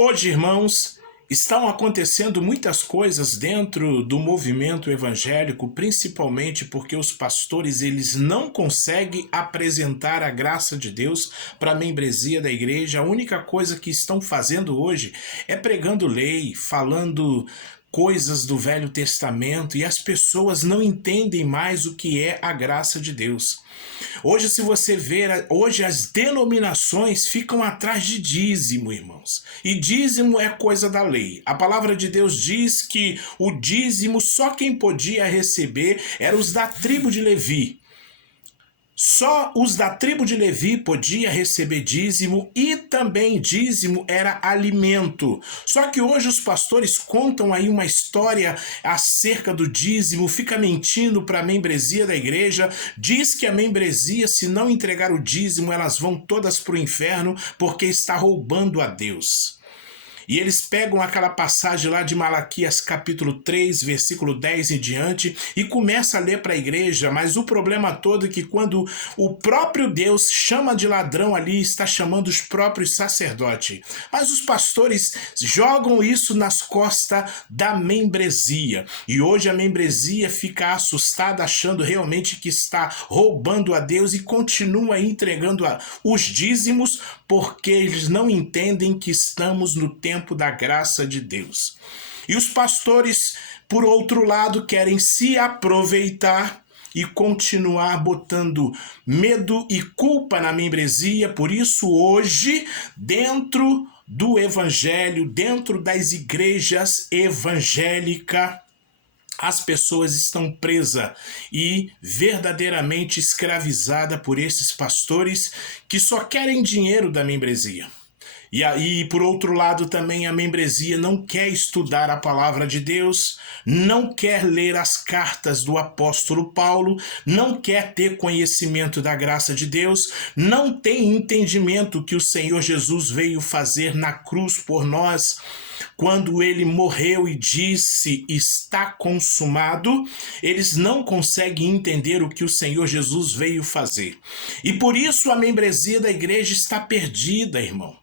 Hoje, irmãos, estão acontecendo muitas coisas dentro do movimento evangélico, principalmente porque os pastores eles não conseguem apresentar a graça de Deus para a membresia da igreja. A única coisa que estão fazendo hoje é pregando lei, falando coisas do Velho Testamento, e as pessoas não entendem mais o que é a graça de Deus. Hoje, se você ver, hoje as denominações ficam atrás de dízimo, irmãos. E dízimo é coisa da lei. A palavra de Deus diz que o dízimo só quem podia receber eram os da tribo de Levi. Só os da tribo de Levi podia receber dízimo, e também dízimo era alimento. Só que hoje os pastores contam aí uma história acerca do dízimo, fica mentindo para a membresia da igreja, diz que a membresia, se não entregar o dízimo, elas vão todas para o inferno porque está roubando a Deus. E eles pegam aquela passagem lá de Malaquias capítulo 3, versículo 10 em diante, e começa a ler para a igreja, mas o problema todo é que quando o próprio Deus chama de ladrão ali, está chamando os próprios sacerdotes. Mas os pastores jogam isso nas costas da membresia. E hoje a membresia fica assustada, achando realmente que está roubando a Deus, e continua entregando os dízimos, porque eles não entendem que estamos no tempo da graça de Deus. E os pastores, por outro lado, querem se aproveitar e continuar botando medo e culpa na membresia. Por isso, hoje, dentro do evangelho, dentro das igrejas evangélicas, as pessoas estão presas e verdadeiramente escravizadas por esses pastores que só querem dinheiro da membresia. E aí, por outro lado, também a membresia não quer estudar a palavra de Deus, não quer ler as cartas do apóstolo Paulo, não quer ter conhecimento da graça de Deus, não tem entendimento que o Senhor Jesus veio fazer na cruz por nós, quando ele morreu e disse está consumado. Eles não conseguem entender o que o Senhor Jesus veio fazer. E por isso a membresia da igreja está perdida, irmão.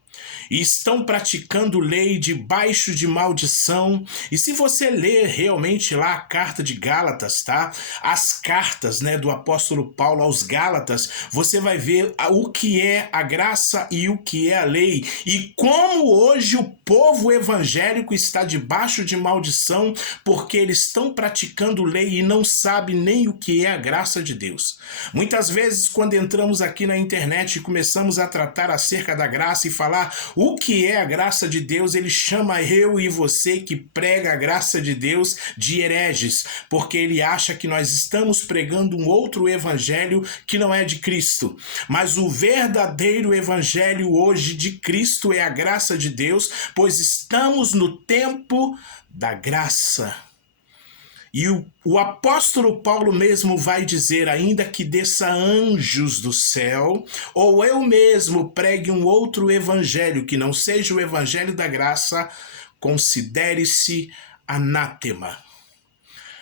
E estão praticando lei debaixo de maldição. E se você ler realmente lá a carta de Gálatas, tá? As cartas, né, do apóstolo Paulo aos Gálatas, você vai ver o que é a graça e o que é a lei. E como hoje o povo evangélico está debaixo de maldição, porque eles estão praticando lei e não sabem nem o que é a graça de Deus. Muitas vezes, quando entramos aqui na internet e começamos a tratar acerca da graça e falar o que é a graça de Deus, ele chama eu e você que prega a graça de Deus de hereges, porque ele acha que nós estamos pregando um outro evangelho que não é de Cristo. Mas o verdadeiro evangelho hoje de Cristo é a graça de Deus, pois estamos no tempo da graça. E o apóstolo Paulo mesmo vai dizer, ainda que desça anjos do céu, ou eu mesmo pregue um outro evangelho que não seja o evangelho da graça, considere-se anátema.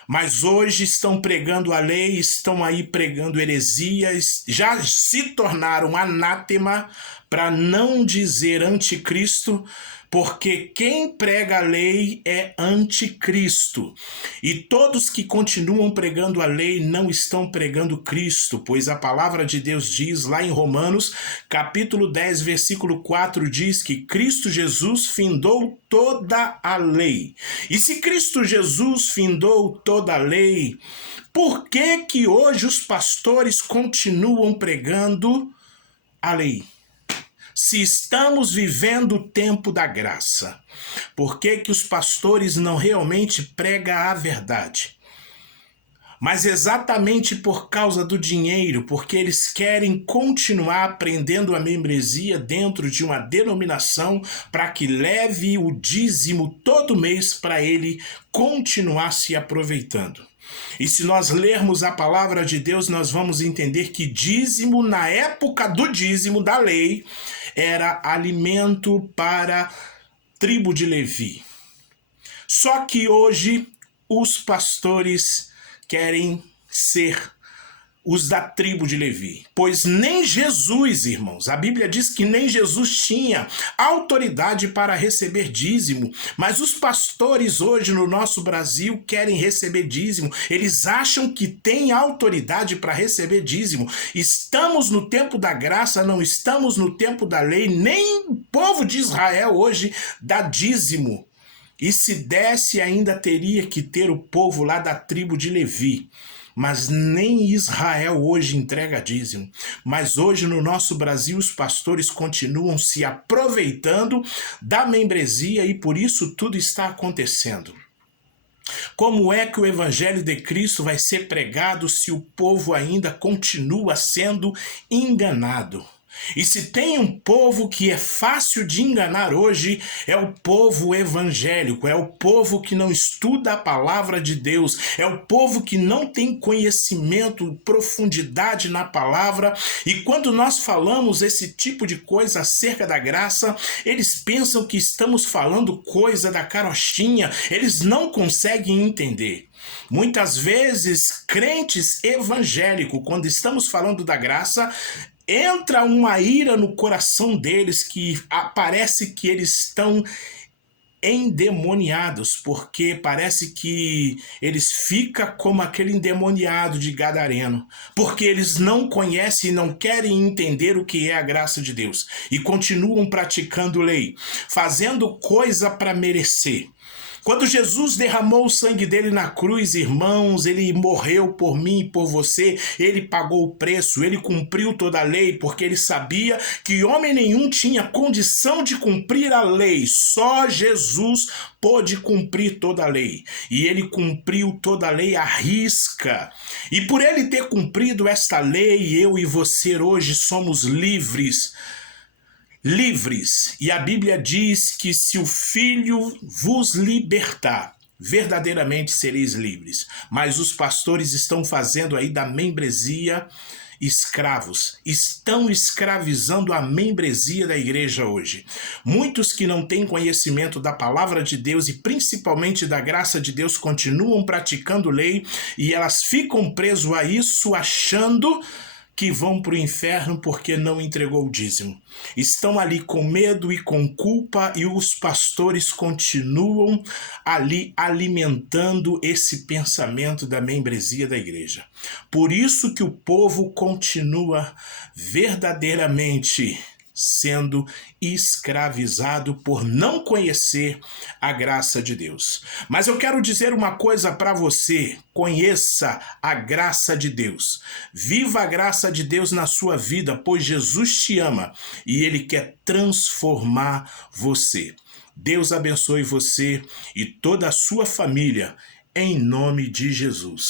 Mas hoje estão pregando a lei, estão aí pregando heresias, já se tornaram anátema, para não dizer anticristo, porque quem prega a lei é anticristo. E todos que continuam pregando a lei não estão pregando Cristo, pois a palavra de Deus diz lá em Romanos, capítulo 10, versículo 4, diz que Cristo Jesus findou toda a lei. E se Cristo Jesus findou toda a lei, por que que hoje os pastores continuam pregando a lei? Se estamos vivendo o tempo da graça, por que que os pastores não realmente pregam a verdade? Mas exatamente por causa do dinheiro, porque eles querem continuar prendendo a membresia dentro de uma denominação para que leve o dízimo todo mês para ele continuar se aproveitando. E se nós lermos a palavra de Deus, nós vamos entender que dízimo, na época do dízimo da lei, era alimento para a tribo de Levi. Só que hoje os pastores querem ser os da tribo de Levi, pois nem Jesus, irmãos, a Bíblia diz que nem Jesus tinha autoridade para receber dízimo, mas os pastores hoje no nosso Brasil querem receber dízimo, eles acham que têm autoridade para receber dízimo. Estamos no tempo da graça, não estamos no tempo da lei, nem o povo de Israel hoje dá dízimo. E se desse, ainda teria que ter o povo lá da tribo de Levi. Mas nem Israel hoje entrega dízimo. Mas hoje no nosso Brasil os pastores continuam se aproveitando da membresia e por isso tudo está acontecendo. Como é que o evangelho de Cristo vai ser pregado se o povo ainda continua sendo enganado? E se tem um povo que é fácil de enganar hoje, é o povo evangélico, é o povo que não estuda a palavra de Deus, é o povo que não tem conhecimento, profundidade na palavra. E quando nós falamos esse tipo de coisa acerca da graça, eles pensam que estamos falando coisa da carochinha, eles não conseguem entender. Muitas vezes, crentes evangélicos, quando estamos falando da graça, entra uma ira no coração deles que parece que eles estão endemoniados, porque parece que eles ficam como aquele endemoniado de Gadareno, porque eles não conhecem e não querem entender o que é a graça de Deus e continuam praticando lei, fazendo coisa para merecer. Quando Jesus derramou o sangue dele na cruz, irmãos, ele morreu por mim e por você, ele pagou o preço, ele cumpriu toda a lei, porque ele sabia que homem nenhum tinha condição de cumprir a lei, só Jesus pôde cumprir toda a lei, e ele cumpriu toda a lei à risca, e por ele ter cumprido esta lei, eu e você hoje somos livres, e a Bíblia diz que se o Filho vos libertar, verdadeiramente sereis livres. Mas os pastores estão fazendo aí da membresia escravos, estão escravizando a membresia da igreja hoje. Muitos que não têm conhecimento da palavra de Deus e principalmente da graça de Deus continuam praticando lei e elas ficam presos a isso achando que vão para o inferno porque não entregou o dízimo. Estão ali com medo e com culpa e os pastores continuam ali alimentando esse pensamento da membresia da igreja. Por isso que o povo continua verdadeiramente sendo escravizado por não conhecer a graça de Deus. Mas eu quero dizer uma coisa para você: conheça a graça de Deus. Viva a graça de Deus na sua vida, pois Jesus te ama e Ele quer transformar você. Deus abençoe você e toda a sua família, em nome de Jesus.